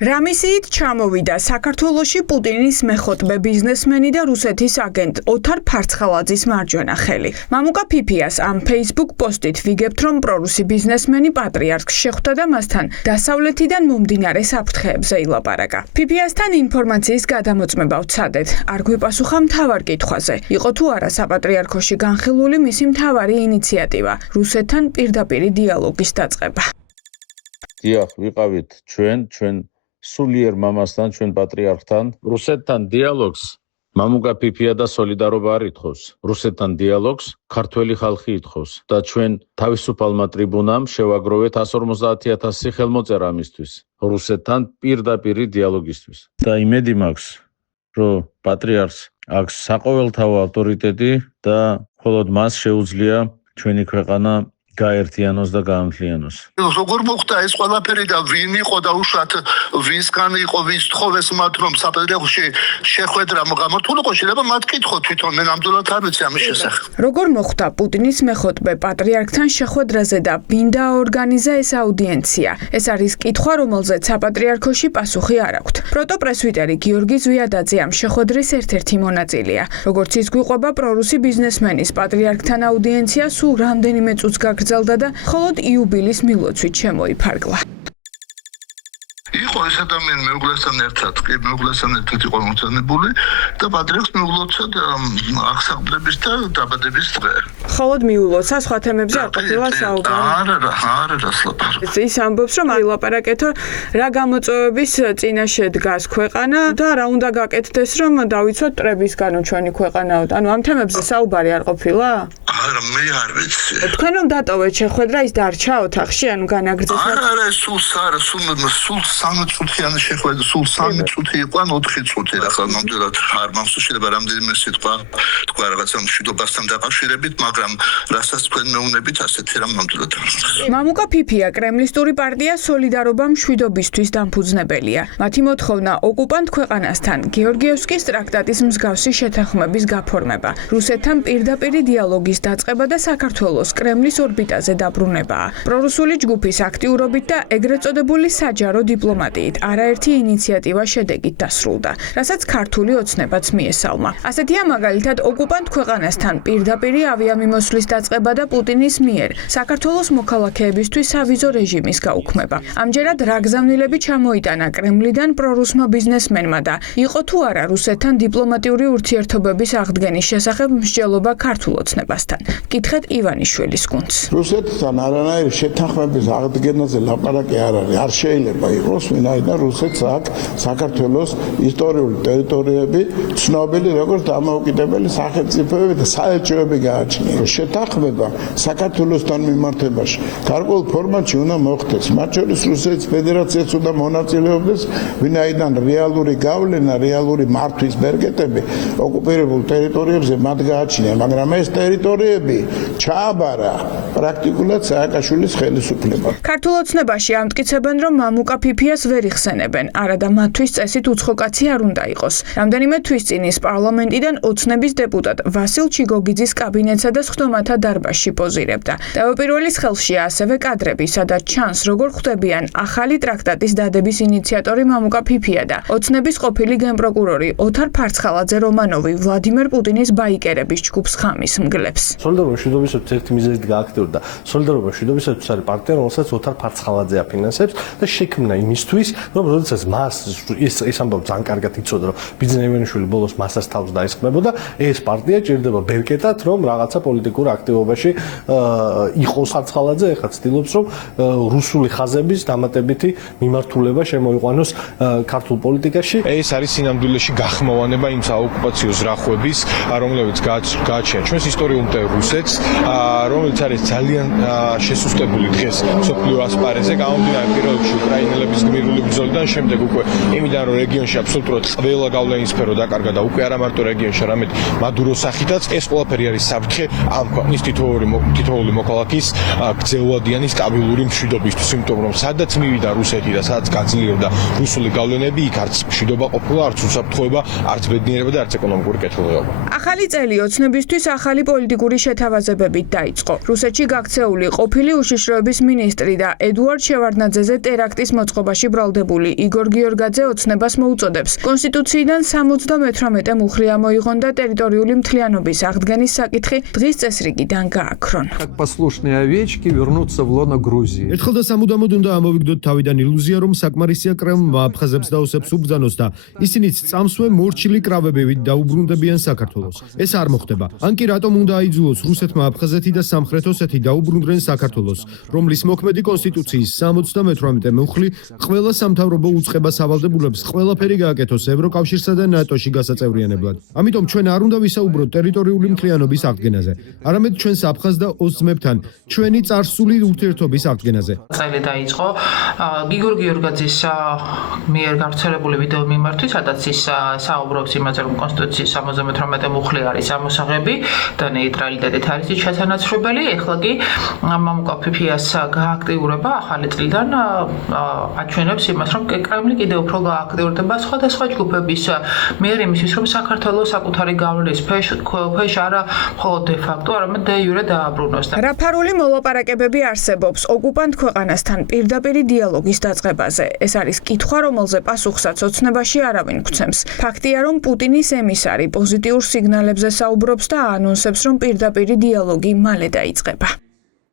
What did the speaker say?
რამისიით ჩამოვიდა საქართველოში პუტინის მეხუთმე ბიზნესმენი და რუსეთის აგენტ ოთარ ფარცხალაძის მარჯვენა ხელი. მამუკა ფიფიას ამ Facebook პოსტით ვიგებთ, რომ პრორუსი ბიზნესმენი პატრიარქს შეხვდა და მასთან დასავლეთიდან მომდინარე საფრთხეებზე ილაპარაკა. ფიფიასთან ინფორმაციის გადამოწმება ვცადეთ. არ გვიპასუხა მთავარ კითხვაზე. იყო თუ არა საპატრიარქოში განხილული მისი მთავარი ინიციატივა რუსეთთან პირდაპირი დიალოგის დაწყება. დიახ, ვიყავით ჩვენ სულიერ მამასთან, ჩვენ პატრიარქთან, რუსეთთან დიალოგს მამუკა ფიფია და სოლიდარობა არ ითხოვს. რუსეთთან დიალოგს ქართველი ხალხი ითხოვს და ჩვენ თავისუფალმა ტრიბუნამ შევაგროვეთ 150,000 ხელმოწერა ამისთვის, რუსეთთან პირდაპირი დიალოგისთვის. და იმედი მაქვს, რომ პატრიარქს აქვს საყოველთაო ავტორიტეტი და მხოლოდ მას შეუძლია ჩვენი ქვეყანა გაერთიანოს და გაამთლიანოს. როგორ მოხდა ეს ყველაფერი და ვინ იყო და უშუალოდ ვისგან იყო ვის თხოვეს მათ რომ საპატრიარქოში შეხვედრა გამართულიყო, შეიძლება მათ კითხოთ თვითონ, მე ნამდვილად არ ვიცი ამის შესახებ. როგორ მოხდა პუტინის მეხუთმე პატრიარქთან შეხვედრაზე და ვინ დააორგანიზა ეს აუდიენცია? ეს არის კითხვა, რომელზეც საპატრიარქოში პასუხი არ აქვთ. პროტოპრესვიტერი გიორგი ზვიადაძე ამ შეხვედრის ერთ-ერთი მონაწილეა. როგორც ის გვიყვება, პრორუსი ბიზნესმენის პატრიარქთან აუდიენცია სულ რამდენიმე წუთს გაგრძელდა და მხოლოდ იუბილის მილოცვით შემოიფარგლა. იყო ეს ადამიანი მეუღლესთან ერთად იყო მოცანებული და პატრიარქს მიულოცა აღსაყდრების და დაბადების დღე. მხოლოდ მიულოცა, სხვა თემებზე არ ყოფილა საუბარი. არა, სლაპარაკი. ის ამბობს, რომ ვილაპარაკეთო რა გამოწვევების წინაშე დგას ქვეყანა და რა უნდა გაკეთდეს, რომ დავიცვათ მტრებისგანო ჩვენი ქვეყანაო. ანუ ამ თემებზე საუბარი არ ყოფილა? არა, მე არ ვიცი. თქვენ რომ დატოვეთ შეხვედრა, ის დარჩა ოთახში, ანუ განაგრძეს? არა, სულ 3 წუთიანი შეხვედრა, სულ 3 წუთი იყო, ან 4 წუთი, ახლა ნამდვილად არ მაქვს შეიძლება რამდენიმე სიტყვა თქვა რაღაცა მშვიდობასთან დაკავშირებით, მაგრამ რასაც თქვენ მეუნებით, ასეთი რამ ნამდვილად არ მაქვს. მამუკა ფიფია კრემლისტური პარტია სოლიდარობა მშვიდობისთვის დამფუძნებელია. მათი მოთხოვნა ოკუპანტ ქვეყანასთან გეორგიევსკის ტრაქტატის მსგავსი შეთანხმების გაფორმება, რუსეთთან პირდაპირი დიალოგის დაწყება და საქართველოს კრემლის ორბიტაზე დაბრუნებაა. პრორუსული ჯგუფის აქტიურობით და ეგრეთ წოდებული საჯარო დიპლომატიით არაერთი ინიციატივა შედეგით დასრულდა, რასაც ქართული ოცნებაც მიესალმა. ასეთია მაგალითად ოკუპანტ ქვეყანასთან პირდაპირი ავიამიმოსვლის დაწყება და პუტინის მიერ საქართველოს მოქალაქეებისთვის სავიზო რეჟიმის გაუქმება. ამჯერად რა გზავნილები ჩამოიტანა კრემლიდან პრორუსმა ბიზნესმენმა და იყო თუ არა რუსეთთან დიპლომატიური ურთიერთობების აღდგენის შესახებ მსჯელობა ქართულ ოცნებასთან. კითხეთ ივანიშვილის გუნდს. რუსეთთან არანაირი შეთანხმების აღდგენაზე ლაპარაკი არ არის, არ შეიძლება იყოს, ვინაიდან რუსეთს აქვს საქართველოს ისტორიული ტერიტორიები, ცნობილი როგორც დამოუკიდებელი სახელმწიფოები და საელჩოები გააჩნია. შეთანხმება საქართველოსთან მიმართებაში გარკვეულ ფორმატში უნდა მოხდეს, მათ შორის რუსეთის ფედერაციაც უნდა მონაწილეობდეს, ვინაიდან რეალური გავლენა, რეალური მართვის ბერგეტები ოკუპირებულ ტერიტორიებზე მათ გააჩნია, მაგრამ ეს ტერიტორიები ჩააბარა პრაქტიკულად სააკაშვილის ხელისუფლებამ. ქართულ ოცნებაში ამტკიცებენ, რომ მამუკა ფიფიას ვერ იხსენებენ, არადა მათთვის წესით უცხო კაცი არ უნდა იყოს. რამდენიმე თვის წინ ის პარლამენტიდან ოცნების დეპუტატ ვასილ ჩიგოგიძის კაბინეტსა და სხდომათა დარბაზში პოზირებდა. თავდაპირველის ხელშია ასევე კადრები, სადაც ჩანს, როგორ ხვდებიან ახალი ტრაქტატის დადების ინიციატორი მამუკა ფიფია და ოცნების ყოფილი გენპროკურორი ოთარ ფარცხალაძე რომანოვი ვლადიმერ პუტინის ბაიკერების ჯგუფს ხამის მგლებს. სოლიდარობა მშვიდობისათვის ერთი მიზეზით გააქტიურდა. სოლიდარობა მშვიდობისათვის არის პარტია, რომელსაც ოთარ ფარცხალაძე აფინანსებს და შექმნა იმისთვის, რომ როდესაც მას ეს ამბავი ძალიან კარგად იცოდა, რომ ბიძინა ივანიშვილი ბოლოს მასას თავს დაესხმებოდა, ეს პარტია ჭირდება ბერკეტად, რომ რაღაცა პოლიტიკურ აქტივობაში იყოს. ფარცხალაძე ეხლა ცდილობს, რომ რუსული ხაზების დამატებითი მიმართულება შემოიყვანოს ქართულ პოლიტიკაში. ეს არის სინამდვილეში გახმოვანება იმ საოკუპაციო ზრახვების, რომლებიც გააჩნია ჩვენს ისტორიულ მტერ რუსეთს, რომელიც არის ძალიან შესუსტებული დღეს მსოფლიო ასპარეზზე, გამომდინარე პირველში უკრაინელების გმირული ბრძოლიდან, შემდეგ უკვე იმიდან, რომ რეგიონში აბსოლუტურად ყველა გავლენის სფერო დაკარგა და უკვე არა მარტო რეგიონში, არამედ მადუროს სახითაც ეს ყველაფერი არის საფრთხე ამ ქვეყნის თითოეული მოქალაქის გრძელვადიანი სტაბილური მშვიდობისთვის, იმიტომ რომ სადაც მივიდა რუსეთი და სადაც გაძლიერდა რუსული გავლენები, იქ არც მშვიდობა ყოფილა, არც უსაფრთხოება, არც ბედნიერება და არც ეკონომიკური კეთილდღეობა. ახალი წელი ოცნებისთვის ახალი პოლიტიკური შეთავაზებებით დაიწყო. რუსეთში გაქცეული ყოფილი უშიშროების მინისტრი და ედუარდ შევარდნაძეზე ტერაქტის მოწყობაში ბრალდებული იგორ გიორგაძე ოცნებას მოუწოდებს. კონსტიტუციიდან 78 მუხლი ამოიღონ და ტერიტორიული მთლიანობის აღდგენის საკითხი დღის წესრიგიდან გააქრონ. Как послушные овечки вернуться в лоно Грузии. ერთხელ და სამუდამოდ უნდა ამოვიგდოთ თავიდან ილუზია, რომ საკმარისია კრემლმა აფხაზებს და ოსებს უბრძანოს და ისინიც წამსვე მორჩილი კრავებებით დაუბრუნდებიან საქართველოს. ეს არ მოხდება. ან კი რატომ უნდა აიძულოს რუსეთმა აფხაზეთი და სამხრეთ ოსეთი დაუბრუნდნენ საქართველოს, რომლის მოქმედი კონსტიტუციის 78 მუხლი ყველა სამთავრობო უწყებას ავალდებულებს ყველაფერი გააკეთოს ევროკავშირსა და ნატოში გასაწევრიანებლად. ამიტომ ჩვენ არ უნდა ვისაუბროთ ტერიტორიული მთლიანობის აღდგენაზე, არამედ ჩვენს აფხაზ და ოს ძმებთან ჩვენი წარსული ურთიერთობის აღდგენაზე. წელი დაიწყო გიგორ გიორგაძის მიერ გავრცელებული ვიდეო მიმართვით, სადაც ის საუბრობს იმაზე, რომ კონსტიტუციის 78 მუხლი არის ამოსაღები და ნეიტრალიტეტით არის ის შესანაცვლებელი. ეხლა კი მამუკა ფიფიას გააქტიურება ახალი წლიდან აჩვენებს იმას, რომ კრემლი კიდევ უფრო გააქტიურდება სხვადასხვა ჯგუფების მიერ იმისთვის, რომ საქართველოს საკუთარი გავლენის ქვეშ არა მხოლოდ დე ფაქტო, არამედ დე იურე დააბრუნოს. რაფარული მოლაპარაკებები არსებობს ოკუპანტ ქვეყანასთან პირდაპირი დიალოგის დაწყებაზე. ეს არის კითხვა, რომელზე პასუხსაც ოცნებაში არავინ გვცემს. ფაქტია, რომ პუტინის ემისარი პოზიტიურ სიგნალებზე საუბრობს და აანონსებს, რომ პირდაპირი დიალოგი მალე დაიწყება.